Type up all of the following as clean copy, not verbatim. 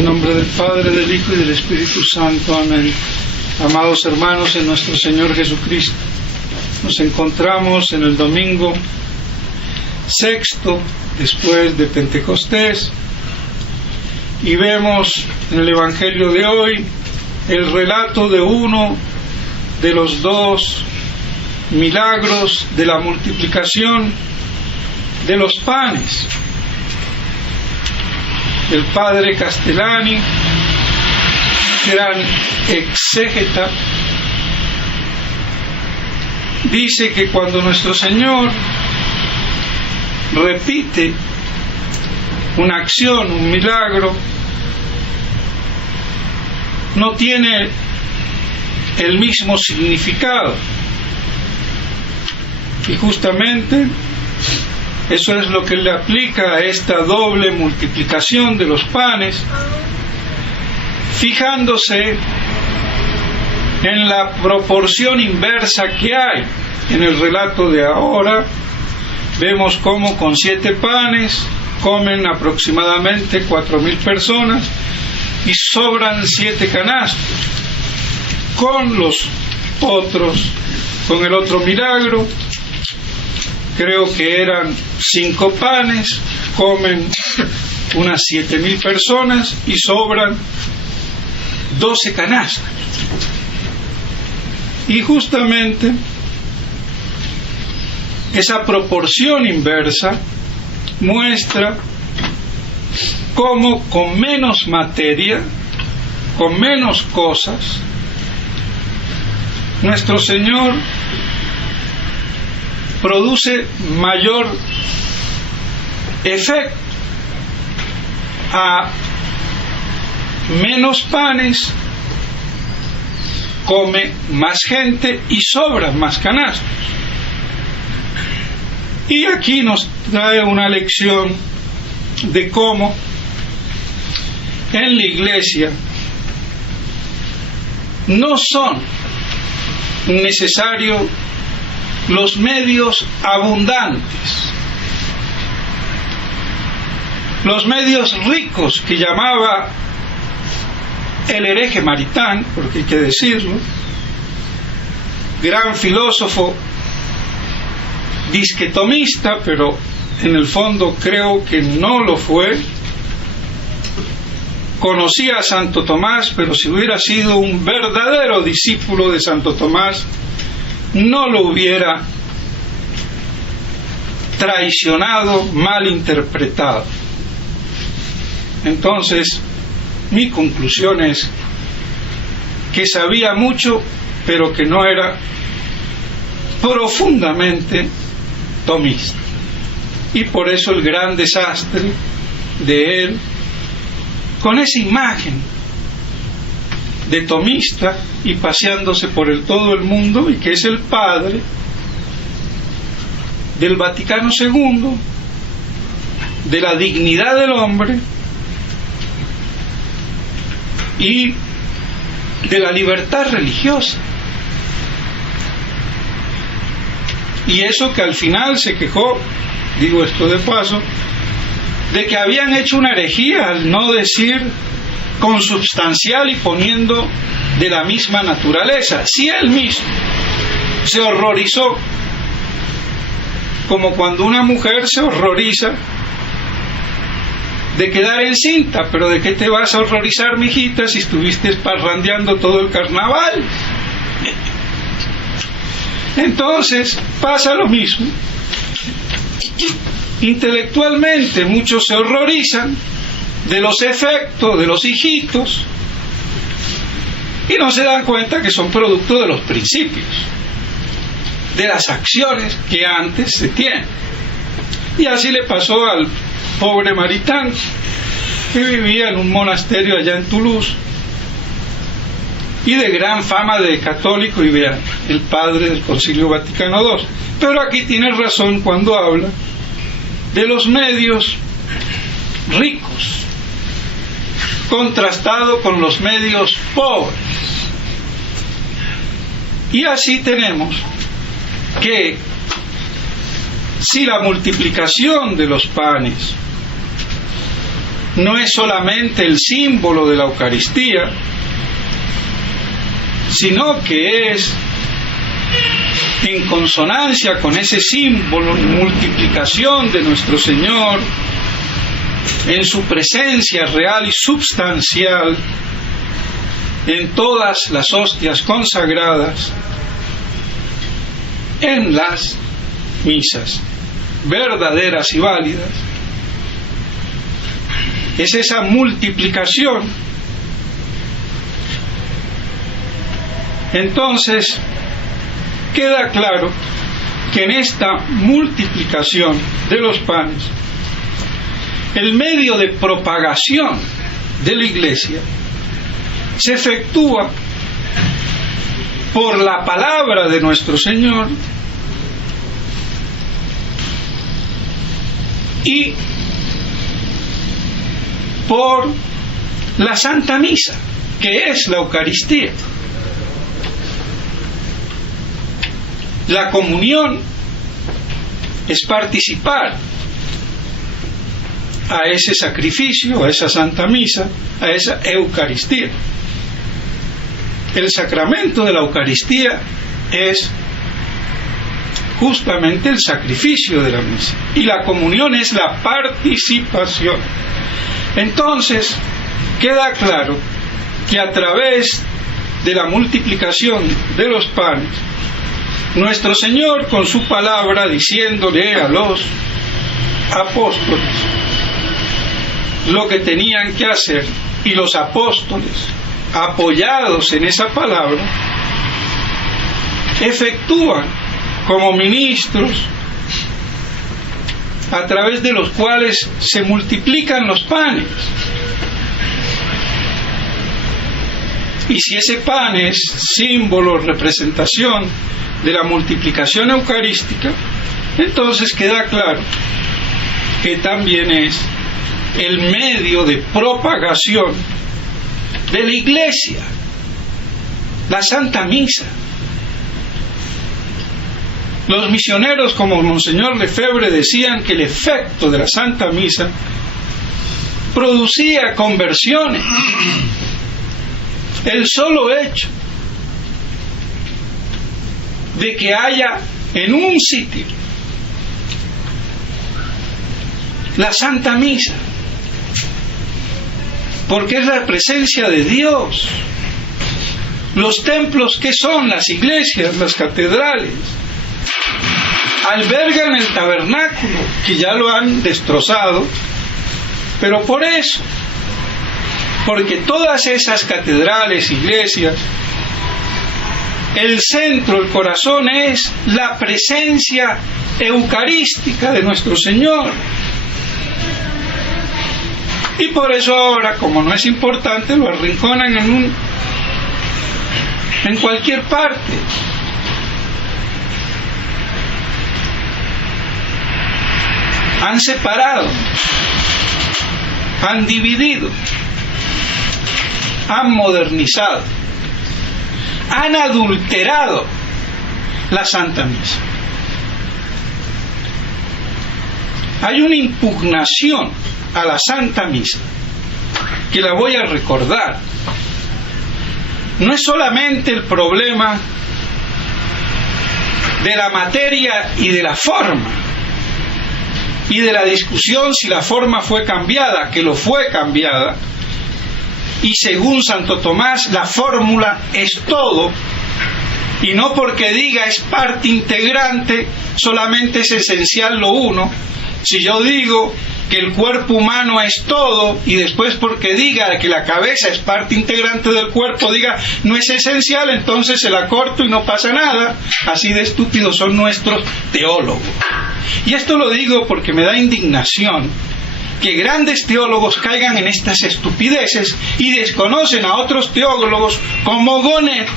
En nombre del Padre, del Hijo y del Espíritu Santo. Amén. Amados hermanos en nuestro Señor Jesucristo, nos encontramos en el domingo sexto después de Pentecostés y vemos en el Evangelio de hoy el relato de uno de los dos milagros de la multiplicación de los panes. El padre Castellani, gran exégeta, dice que cuando nuestro Señor repite una acción, un milagro, no tiene el mismo significado. Y justamente eso es lo que le aplica a esta doble multiplicación de los panes, fijándose en la proporción inversa que hay. En el relato de ahora vemos cómo con 7 panes comen aproximadamente 4.000 personas y sobran 7 canastos. Con el otro milagro, creo que eran 5 panes, comen unas 7.000 personas y sobran 12 canastos. Y justamente esa proporción inversa muestra cómo con menos materia, con menos cosas, nuestro Señor produce mayor efecto. A menos panes come más gente y sobran más canastos. Y aquí nos trae una lección de cómo en la iglesia no son necesarios los medios abundantes, los medios ricos que llamaba el hereje Maritain, porque hay que decirlo, gran filósofo disquetomista, pero en el fondo creo que no lo fue. Conocía a Santo Tomás, pero si hubiera sido un verdadero discípulo de Santo Tomás, no lo hubiera traicionado, malinterpretado. Entonces, mi conclusión es que sabía mucho, pero que no era profundamente tomista. Y por eso el gran desastre de él, con esa imagen de tomista y paseándose por todo el mundo, y que es el padre del Vaticano II, de la dignidad del hombre y de la libertad religiosa. Y eso que al final se quejó, digo esto de paso, de que habían hecho una herejía al no decir consubstancial y poniendo de la misma naturaleza. Si él mismo se horrorizó, como cuando una mujer se horroriza de quedar encinta, pero ¿de qué te vas a horrorizar, mijita, si estuviste parrandeando todo el carnaval? Entonces pasa lo mismo. Intelectualmente muchos se horrorizan de los efectos de los hijitos y no se dan cuenta que son producto de los principios, de las acciones que antes se tienen. Y así le pasó al pobre Maritain, que vivía en un monasterio allá en Toulouse y de gran fama de católico, y vean, el padre del Concilio Vaticano II. Pero aquí tiene razón cuando habla de los medios ricos contrastado con los medios pobres. Y así tenemos que si la multiplicación de los panes no es solamente el símbolo de la Eucaristía, sino que es en consonancia con ese símbolo de multiplicación de nuestro Señor en su presencia real y substancial en todas las hostias consagradas en las misas verdaderas y válidas. Es esa multiplicación. Entonces, queda claro que en esta multiplicación de los panes, el medio de propagación de la Iglesia se efectúa por la palabra de nuestro Señor y por la Santa Misa, que es la Eucaristía. La comunión es participar a ese sacrificio, a esa Santa Misa, a esa Eucaristía. El sacramento de la Eucaristía es justamente el sacrificio de la misa, y la comunión es la participación. Entonces, queda claro que a través de la multiplicación de los panes, nuestro Señor, con su palabra, diciéndole a los apóstoles lo que tenían que hacer, y los apóstoles, apoyados en esa palabra, efectúan como ministros a través de los cuales se multiplican los panes. Y si ese pan es símbolo, representación de la multiplicación eucarística, entonces queda claro que también es el medio de propagación de la Iglesia, la Santa Misa. Los misioneros como Monseñor Lefebvre decían que el efecto de la Santa Misa producía conversiones. El solo hecho de que haya en un sitio la Santa Misa, porque es la presencia de Dios. Los templos, ¿qué son? Las iglesias, las catedrales, albergan el tabernáculo, que ya lo han destrozado, pero por eso, porque todas esas catedrales, iglesias, el centro, el corazón es la presencia eucarística de nuestro Señor. Y por eso ahora, como no es importante, lo arrinconan en cualquier parte. Han separado, han dividido, han modernizado, han adulterado la Santa Misa. Hay una impugnación a la Santa Misa, que la voy a recordar. No es solamente el problema de la materia y de la forma, y de la discusión si la forma fue cambiada, que lo fue cambiada, y según Santo Tomás, la fórmula es todo, y no porque diga es parte integrante, solamente es esencial lo uno. Si yo digo que el cuerpo humano es todo, y después porque diga que la cabeza es parte integrante del cuerpo, diga no es esencial, entonces se la corto y no pasa nada. Así de estúpidos son nuestros teólogos. Y esto lo digo porque me da indignación que grandes teólogos caigan en estas estupideces y desconocen a otros teólogos como Gonet,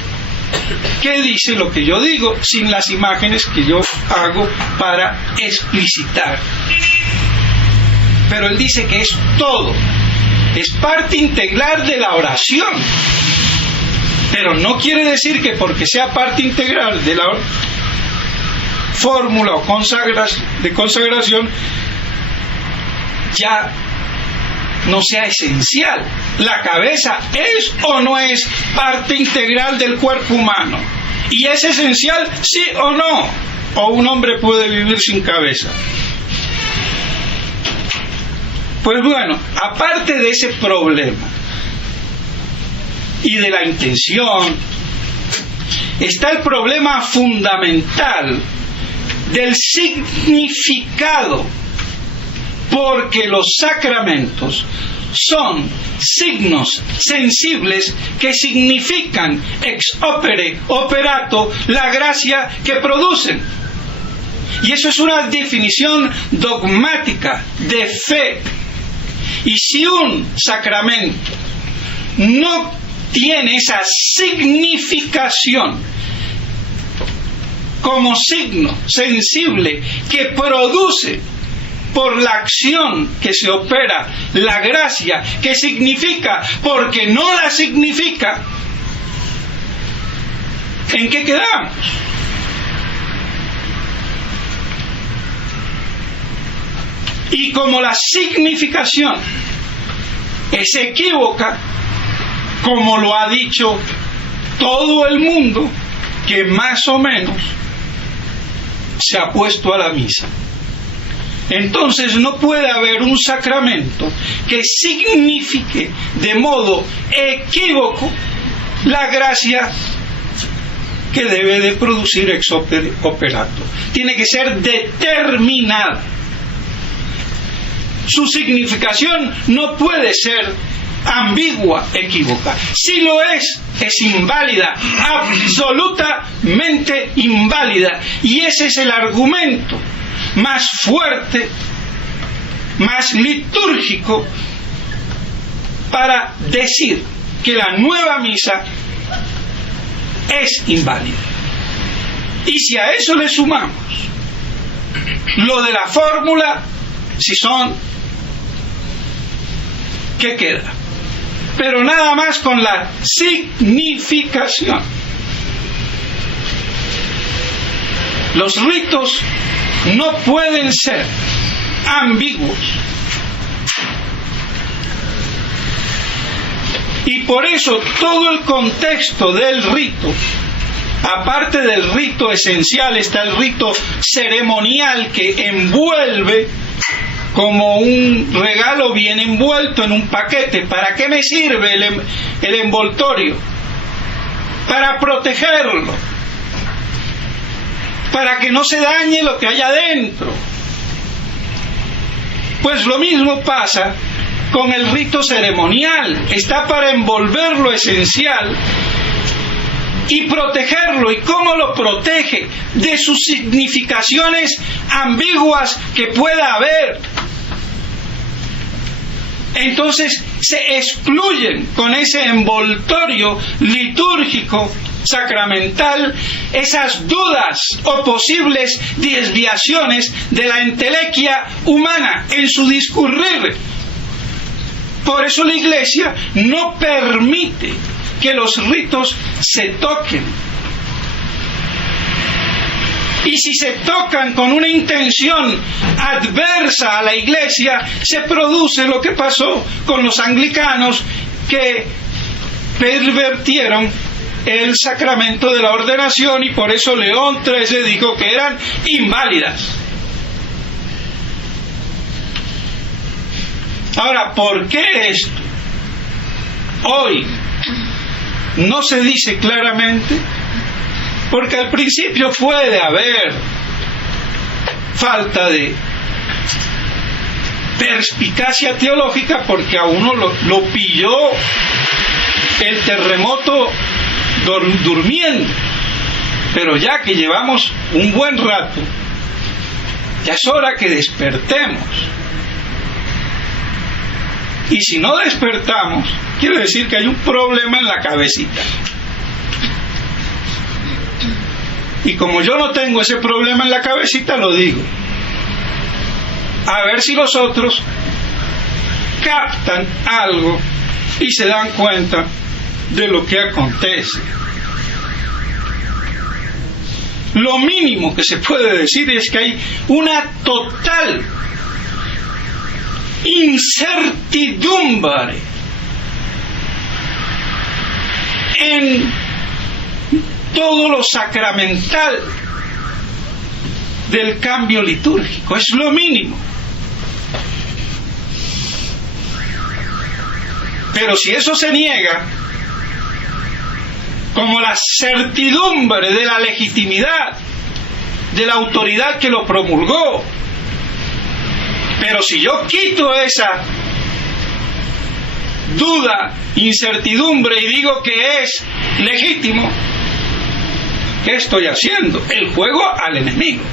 que dice lo que yo digo sin las imágenes que yo hago para explicitar. Pero él dice que es todo, es parte integral de la oración, pero no quiere decir que porque sea parte integral de la fórmula o de consagración ya no sea esencial. La cabeza es o no es parte integral del cuerpo humano. ¿Y es esencial, sí o no? ¿O un hombre puede vivir sin cabeza? Pues bueno, aparte de ese problema y de la intención, está el problema fundamental del significado, porque los sacramentos son signos sensibles que significan ex opere operato la gracia que producen. Y eso es una definición dogmática de fe. Y si un sacramento no tiene esa significación como signo sensible que produce por la acción que se opera la gracia que significa porque no la significa, ¿en qué quedamos? Y como la significación es equívoca, como lo ha dicho todo el mundo que más o menos se ha puesto a la misa, entonces no puede haber un sacramento que signifique de modo equívoco la gracia que debe de producir ex operato. Tiene que ser determinada. Su significación no puede ser ambigua, equívoca. Si lo es inválida, absolutamente inválida. Y ese es el argumento más fuerte, más litúrgico, para decir que la nueva misa es inválida. Y si a eso le sumamos lo de la fórmula, si son, ¿qué queda? Pero nada más con la significación. Los ritos no pueden ser ambiguos. Y por eso todo el contexto del rito, aparte del rito esencial, está el rito ceremonial que envuelve como un regalo bien envuelto en un paquete. ¿Para qué me sirve el envoltorio? Para protegerlo, para que no se dañe lo que hay adentro. Pues lo mismo pasa con el rito ceremonial. Está para envolver lo esencial y protegerlo. ¿Y cómo lo protege? De sus significaciones ambiguas que pueda haber. Entonces se excluyen con ese envoltorio litúrgico sacramental esas dudas o posibles desviaciones de la entelequia humana en su discurrir. Por eso la Iglesia no permite que los ritos se toquen. Y si se tocan con una intención adversa a la Iglesia, se produce lo que pasó con los anglicanos, que pervertieron el sacramento de la ordenación, y por eso León XIII dijo que eran inválidas. Ahora, ¿por qué esto hoy no se dice claramente? Porque al principio puede haber falta de perspicacia teológica, porque a uno lo pilló el terremoto durmiendo. Pero ya que llevamos un buen rato, ya es hora que despertemos. Y si no despertamos, quiere decir que hay un problema en la cabecita. Y como yo no tengo ese problema en la cabecita, lo digo. A ver si los otros captan algo y se dan cuenta de lo que acontece. Lo mínimo que se puede decir es que hay una total incertidumbre en todo lo sacramental del cambio litúrgico. Es lo mínimo. Pero si eso se niega, como la certidumbre de la legitimidad de la autoridad que lo promulgó, pero si yo quito esa duda, incertidumbre y digo que es legítimo, ¿qué estoy haciendo? El juego al enemigo.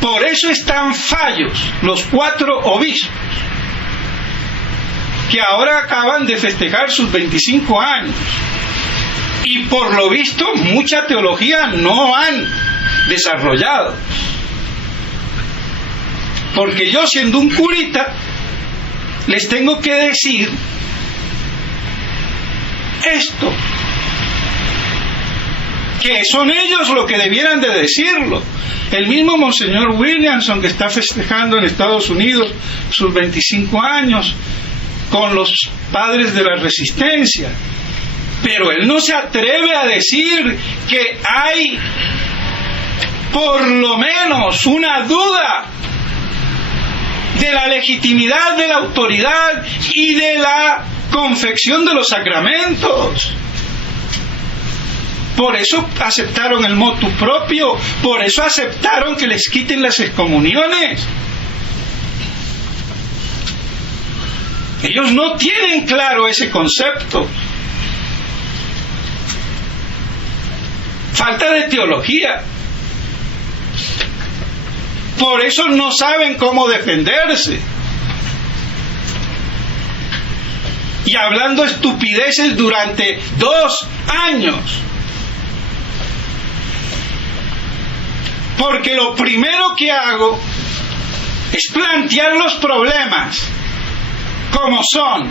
Por eso están fallos los 4 obispos que ahora acaban de festejar sus 25 años y por lo visto mucha teología no han desarrollado. Porque yo, siendo un curita, les tengo que decir esto, que son ellos los que debieran de decirlo. El mismo Monseñor Williamson, que está festejando en Estados Unidos sus 25 años con los padres de la resistencia, pero él no se atreve a decir que hay por lo menos una duda de la legitimidad de la autoridad y de la confección de los sacramentos. Por eso aceptaron el motu propio, por eso aceptaron que les quiten las excomuniones. Ellos no tienen claro ese concepto. Falta de teología. Por eso no saben cómo defenderse. Y hablando estupideces durante 2 años. Porque lo primero que hago es plantear los problemas como son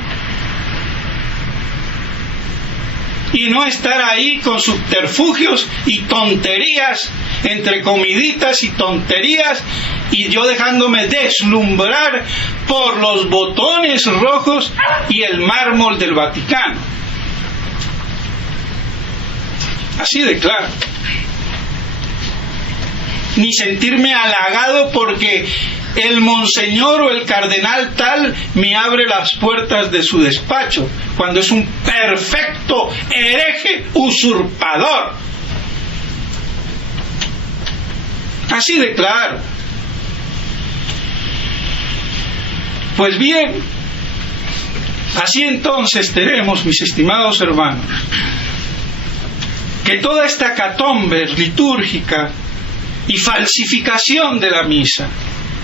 y no estar ahí con subterfugios y tonterías, entre comiditas y tonterías, y yo dejándome deslumbrar por los botones rojos y el mármol del Vaticano. Así de claro. Ni sentirme halagado porque el monseñor o el cardenal tal me abre las puertas de su despacho, cuando es un perfecto hereje usurpador. Así de claro. Pues bien, así entonces tenemos, mis estimados hermanos, que toda esta catombe litúrgica y falsificación de la misa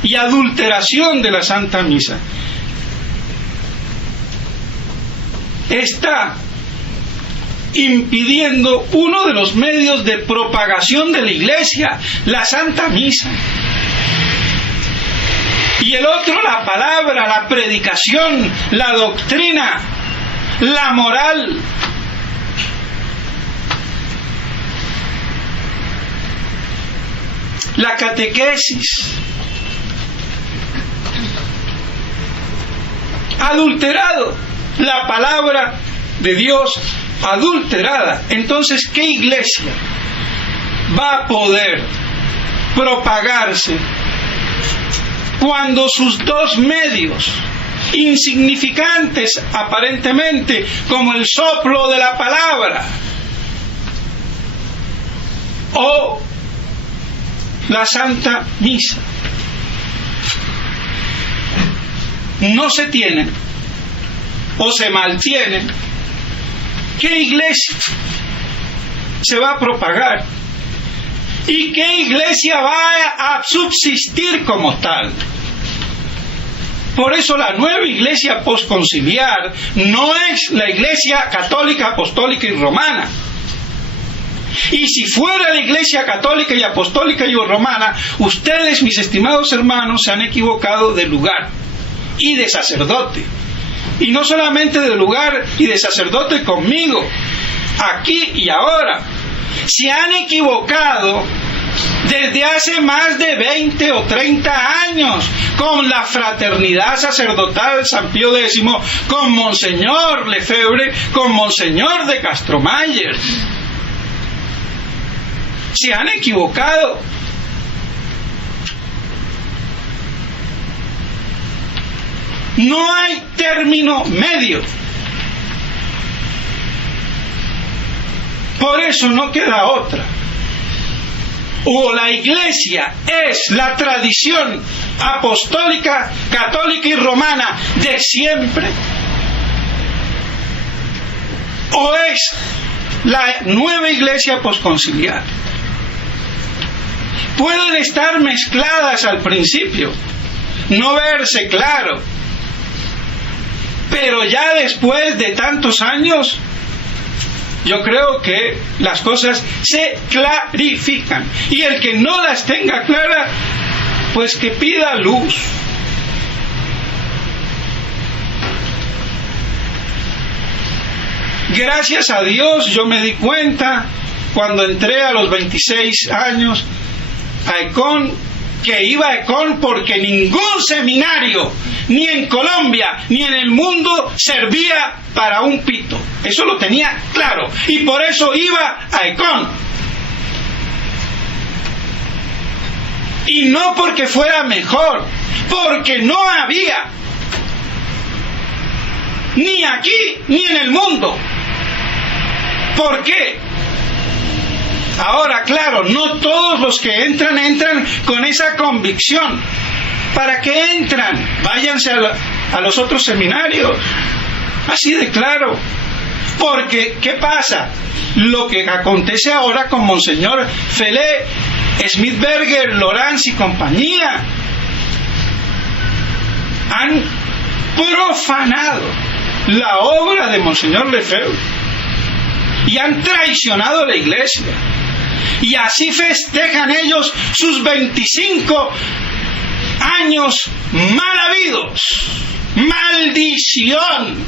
y adulteración de la Santa Misa está impidiendo uno de los medios de propagación de la Iglesia, la Santa Misa, y el otro la palabra, la predicación, la doctrina, la moral. La catequesis. Adulterado, la palabra de Dios adulterada. Entonces, ¿qué iglesia va a poder propagarse cuando sus 2 medios, insignificantes aparentemente, como el soplo de la palabra o la Santa Misa, no se tienen o se mantienen? ¿Qué iglesia se va a propagar? ¿Y qué iglesia va a subsistir como tal? Por eso la nueva iglesia posconciliar no es la iglesia católica, apostólica y romana. Y si fuera la iglesia católica y apostólica y romana, ustedes, mis estimados hermanos, se han equivocado de lugar y de sacerdote. Y no solamente de lugar y de sacerdote conmigo, aquí y ahora. Se han equivocado desde hace más de 20 o 30 años, con la fraternidad sacerdotal San Pío X, con Monseñor Lefebvre, con Monseñor de Castromayer. Se han equivocado. No hay término medio. Por eso no queda otra. O la Iglesia es la tradición apostólica, católica y romana de siempre, o es la nueva Iglesia posconciliar. Pueden estar mezcladas al principio, no verse claro, pero ya después de tantos años, yo creo que las cosas se clarifican. Y el que no las tenga claras, pues que pida luz. Gracias a Dios yo me di cuenta cuando entré a los 26 años a ECON, que iba a ECON porque ningún seminario, ni en Colombia, ni en el mundo, servía para un pito. Eso lo tenía claro, y por eso iba a ECON. Y no porque fuera mejor, porque no había, ni aquí, ni en el mundo. ¿Por qué? Ahora, claro, no todos los que entran con esa convicción. ¿Para qué entran? Váyanse a los otros seminarios. Así de claro. Porque, ¿qué pasa? Lo que acontece ahora con Monseñor Felé, Smithberger, Lorenz y compañía, han profanado la obra de Monseñor Lefebvre y han traicionado a la Iglesia. Y así festejan ellos sus 25 años mal habidos. Maldición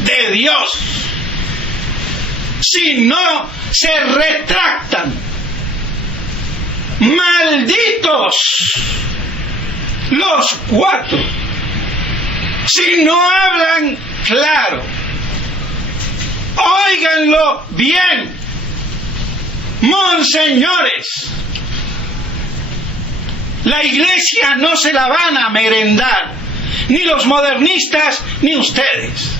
de Dios. Si no se retractan, malditos los cuatro. Si no hablan claro, óiganlo bien. Monseñores, la Iglesia no se la van a merendar, ni los modernistas ni ustedes.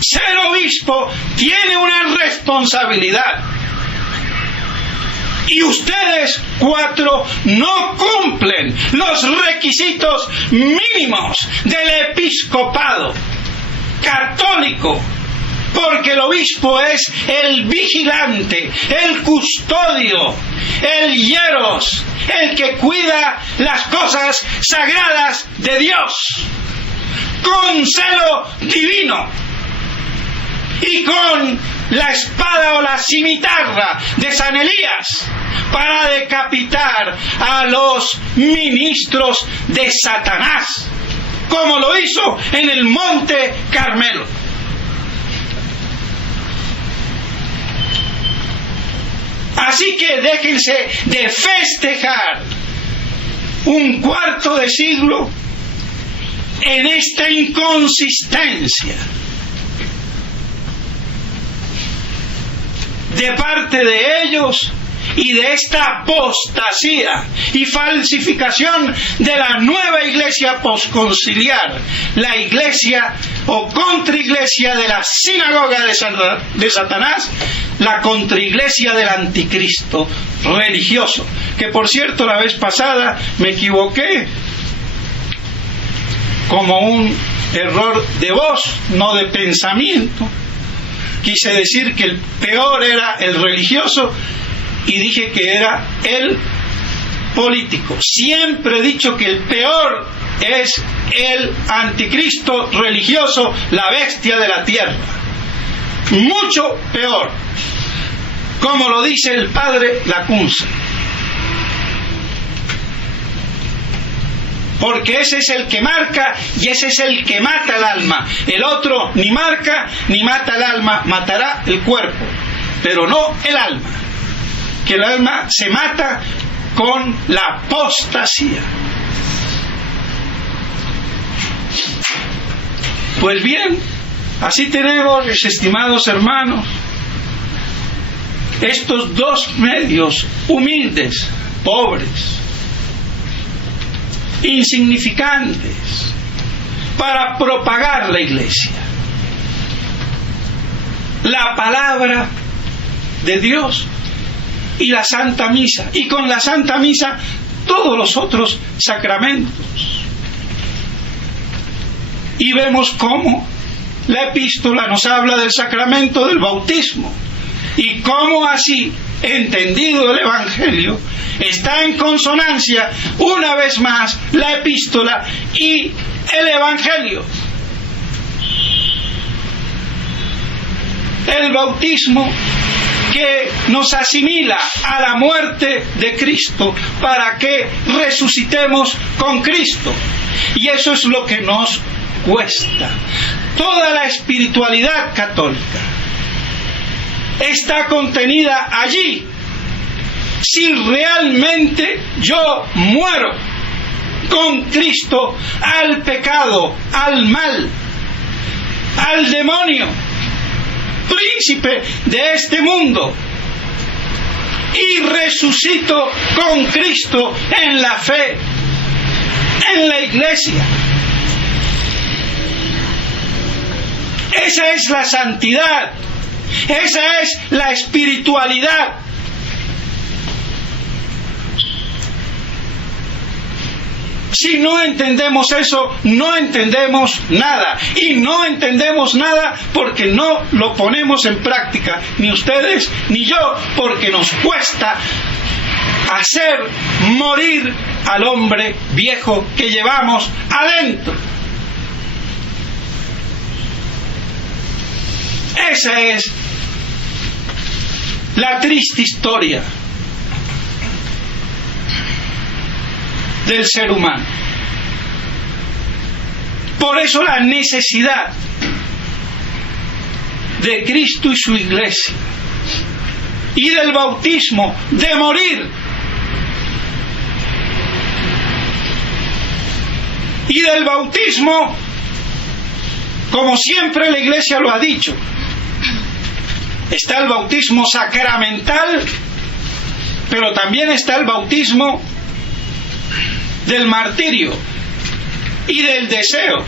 Ser obispo tiene una responsabilidad, y ustedes cuatro no cumplen los requisitos mínimos del episcopado católico, porque el obispo es el vigilante, el custodio, el hieros, el que cuida las cosas sagradas de Dios con celo divino y con la espada o la cimitarra de San Elías para decapitar a los ministros de Satanás, como lo hizo en el Monte Carmelo. Así que déjense de festejar un cuarto de siglo en esta inconsistencia de parte de ellos y de esta apostasía y falsificación de la nueva iglesia posconciliar, la iglesia o contraiglesia de la sinagoga de Satanás, la contraiglesia del anticristo religioso, que por cierto la vez pasada me equivoqué como un error de voz, no de pensamiento. Quise decir que el peor era el religioso y dije que era el político. Siempre he dicho que el peor es el anticristo religioso, la bestia de la tierra. Mucho peor, como lo dice el padre Lacunza. porque ese es el que marca y ese es el que mata el alma. El otro ni marca ni mata el alma, matará el cuerpo, pero no el alma, que el alma se mata con la apostasía. Pues bien, así tenemos, mis estimados hermanos, estos dos medios humildes, pobres, insignificantes, para propagar la Iglesia. La palabra de Dios y la Santa Misa, y con la Santa Misa todos los otros sacramentos. Y vemos cómo la epístola nos habla del sacramento del bautismo, y cómo así, entendido el Evangelio, está en consonancia una vez más la epístola y el Evangelio. El bautismo que nos asimila a la muerte de Cristo para que resucitemos con Cristo, y eso es lo que nos cuesta. Toda la espiritualidad católica está contenida allí. Si realmente yo muero con Cristo al pecado, al mal, al demonio, príncipe de este mundo, y resucito con Cristo en la fe, en la Iglesia. Esa es la santidad, esa es la espiritualidad. Si no entendemos eso, no entendemos nada. Y no entendemos nada porque no lo ponemos en práctica, ni ustedes ni yo, porque nos cuesta hacer morir al hombre viejo que llevamos adentro. Esa es la triste historia del ser humano. Por eso la necesidad de Cristo y su Iglesia, y del bautismo, de morir, y del bautismo, como siempre la Iglesia lo ha dicho. Está el bautismo sacramental, pero también está el bautismo del martirio y del deseo,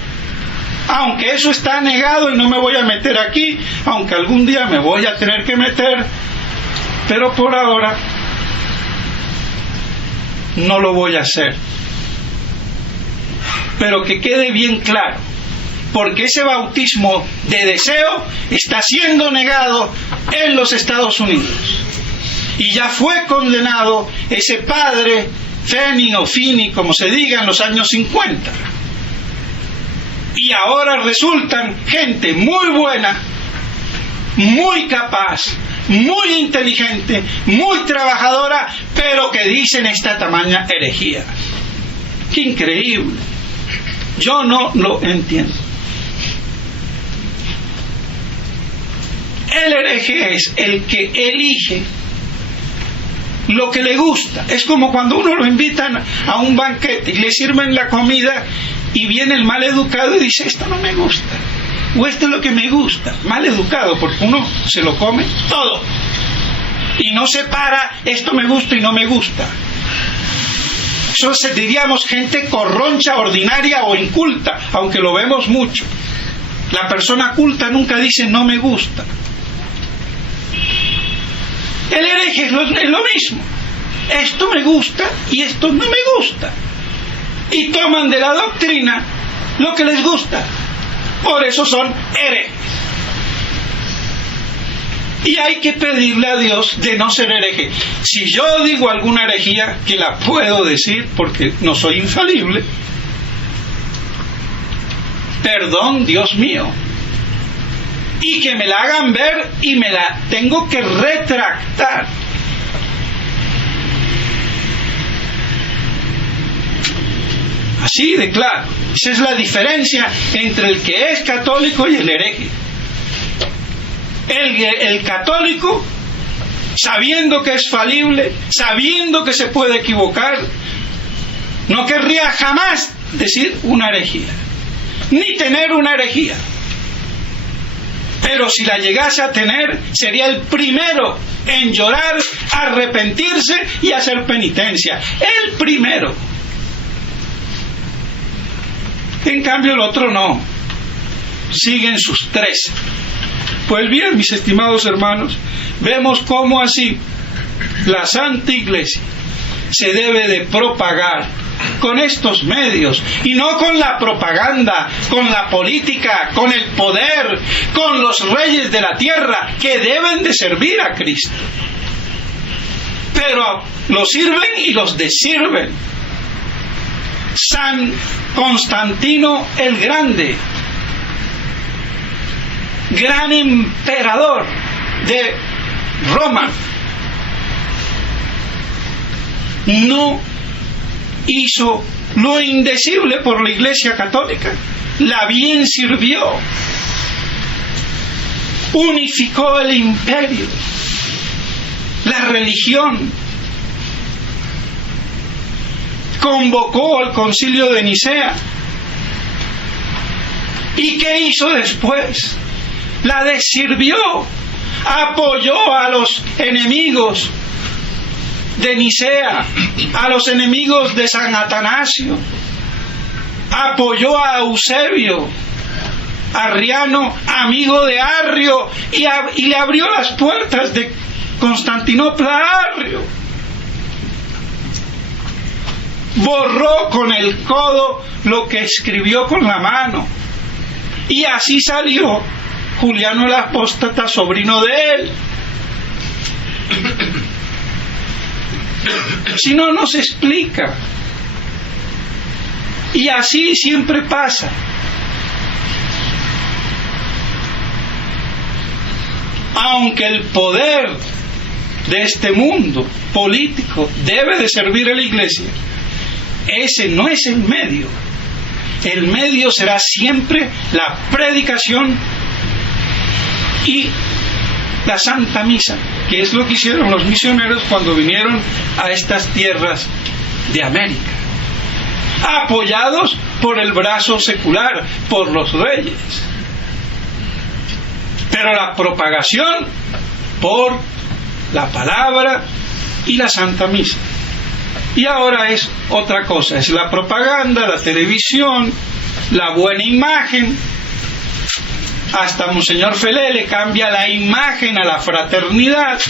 aunque eso está negado y no me voy a meter aquí, aunque algún día me voy a tener que meter, pero por ahora no lo voy a hacer. Pero que quede bien claro, porque ese bautismo de deseo está siendo negado en los Estados Unidos, y ya fue condenado ese padre Feni o Fini, como se diga, en los años 50. Y ahora resultan gente muy buena, muy capaz, muy inteligente, muy trabajadora, pero que dicen esta tamaña herejía. ¡Qué increíble! Yo no lo entiendo. El hereje es el que elige lo que le gusta. Es como cuando uno lo invitan a un banquete y le sirven la comida y viene el mal educado y dice: esto no me gusta, o esto es lo que me gusta. Mal educado, porque uno se lo come todo y no separa esto me gusta y no me gusta. Eso diríamos gente corroncha, ordinaria o inculta, aunque lo vemos mucho. La persona culta nunca dice no me gusta. El hereje es lo mismo. Esto me gusta y esto no me gusta. Y toman de la doctrina lo que les gusta. Por eso son herejes. Y hay que pedirle a Dios de no ser hereje. Si yo digo alguna herejía, que la puedo decir porque no soy infalible, perdón, Dios mío. Y que me la hagan ver y me la tengo que retractar. Así de claro. Esa es la diferencia entre el que es católico y el hereje. El católico, sabiendo que es falible, sabiendo que se puede equivocar, no querría jamás decir una herejía, ni tener una herejía. Pero si la llegase a tener, sería el primero en llorar, arrepentirse y hacer penitencia. El primero. En cambio el otro no. Siguen sus tres. Pues bien, mis estimados hermanos, vemos cómo así la Santa Iglesia se debe de propagar con estos medios, y no con la propaganda, con la política, con el poder, con los reyes de la tierra que deben de servir a Cristo. Pero los sirven y los dessirven. San Constantino el Grande, gran emperador de Roma, no hizo lo indecible por la Iglesia Católica, la bien sirvió, unificó el imperio, la religión, convocó al Concilio de Nicea. ¿Y qué hizo después? La dessirvió, apoyó a los enemigos de Nicea, a los enemigos de San Atanasio, apoyó a Eusebio, Arriano, amigo de Arrio, y le abrió las puertas de Constantinopla a Arrio. Borró con el codo lo que escribió con la mano, y así salió Juliano el Apóstata, sobrino de él. Si no, no se explica. Y así siempre pasa. Aunque el poder de este mundo político debe de servir a la Iglesia, ese no es el medio. El medio será siempre la predicación y la Santa Misa, que es lo que hicieron los misioneros cuando vinieron a estas tierras de América, apoyados por el brazo secular, por los reyes, pero la propagación por la palabra y la Santa Misa. Y ahora es otra cosa, es la propaganda, la televisión, la buena imagen. Hasta Monseñor Felé le cambia la imagen a la fraternidad.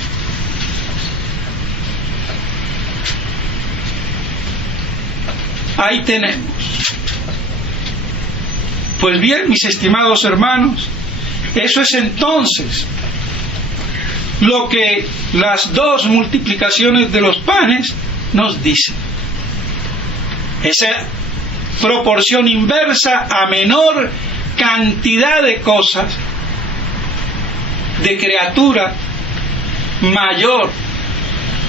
Ahí tenemos. Pues bien, mis estimados hermanos, eso es entonces lo que las dos multiplicaciones de los panes nos dicen. Esa proporción inversa a menor cantidad de cosas, de criatura, mayor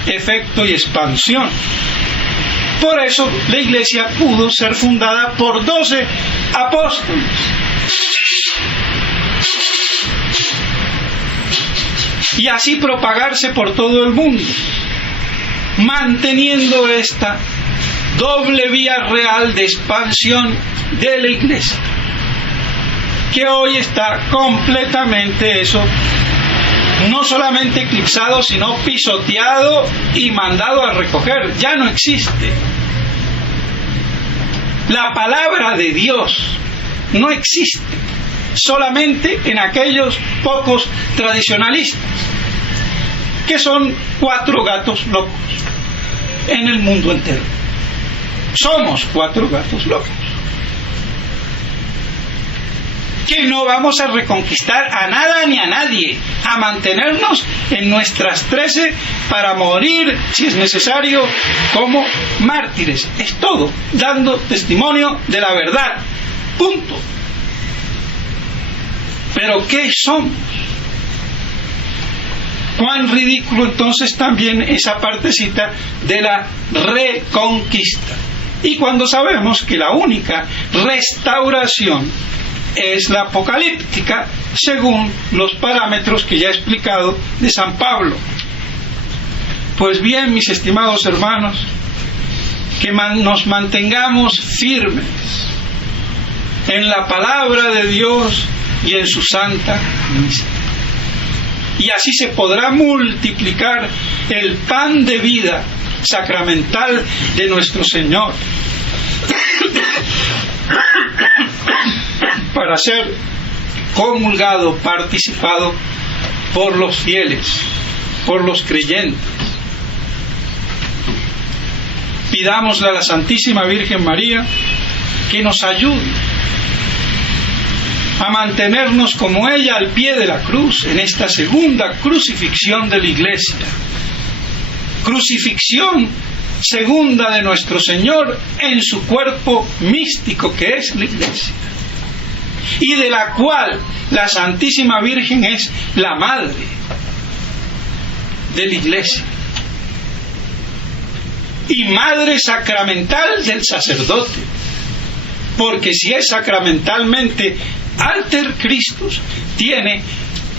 efecto y expansión. Por eso la Iglesia pudo ser fundada por 12 apóstoles. Y así propagarse por todo el mundo, manteniendo esta doble vía real de expansión de la Iglesia, que hoy está completamente eso, no solamente eclipsado, sino pisoteado y mandado a recoger. Ya no existe. La palabra de Dios no existe, solamente en aquellos pocos tradicionalistas, que son 4 gatos locos en el mundo entero. Somos 4 gatos locos, que no vamos a reconquistar a nada ni a nadie, a mantenernos en nuestras 13 para morir, si es necesario, como mártires. Es todo, dando testimonio de la verdad. Punto. Pero ¿qué somos? Cuán ridículo entonces también esa partecita de la reconquista. Y cuando sabemos que la única restauración es la apocalíptica, según los parámetros que ya he explicado de San Pablo. Pues bien, mis estimados hermanos, que nos mantengamos firmes en la palabra de Dios y en su santa misa. Y así se podrá multiplicar el pan de vida sacramental de nuestro Señor para ser comulgado, participado por los fieles, por los creyentes. Pidámosle a la Santísima Virgen María que nos ayude a mantenernos como ella al pie de la cruz en esta segunda crucifixión de la Iglesia. Crucifixión segunda de nuestro Señor en su cuerpo místico que es la Iglesia, y de la cual la Santísima Virgen es la madre de la Iglesia y madre sacramental del sacerdote, porque si es sacramentalmente alter Christus, tiene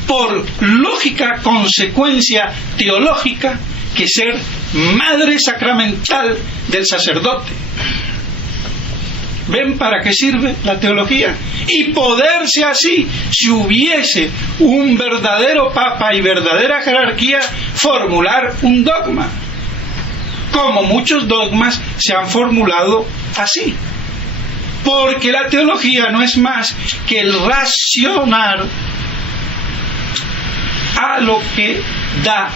por lógica consecuencia teológica que ser madre sacramental del sacerdote. ¿Ven para qué sirve la teología? Y poderse así, si hubiese un verdadero papa y verdadera jerarquía, formular un dogma, como muchos dogmas se han formulado así. Porque la teología no es más que el racionar a lo que da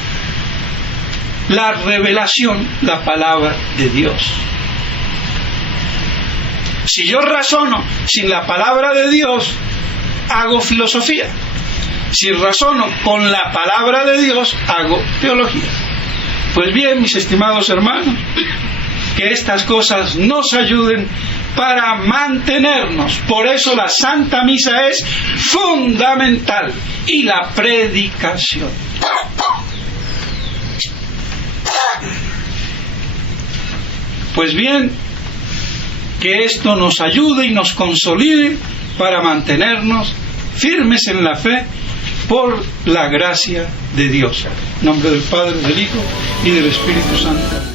la revelación, la palabra de Dios. Si yo razono sin la palabra de Dios, hago filosofía. Si razono con la palabra de Dios, hago teología. Pues bien, mis estimados hermanos, que estas cosas nos ayuden para mantenernos. Por eso la Santa Misa es fundamental, y la predicación. Pues bien, que esto nos ayude y nos consolide para mantenernos firmes en la fe por la gracia de Dios. En nombre del Padre, del Hijo y del Espíritu Santo.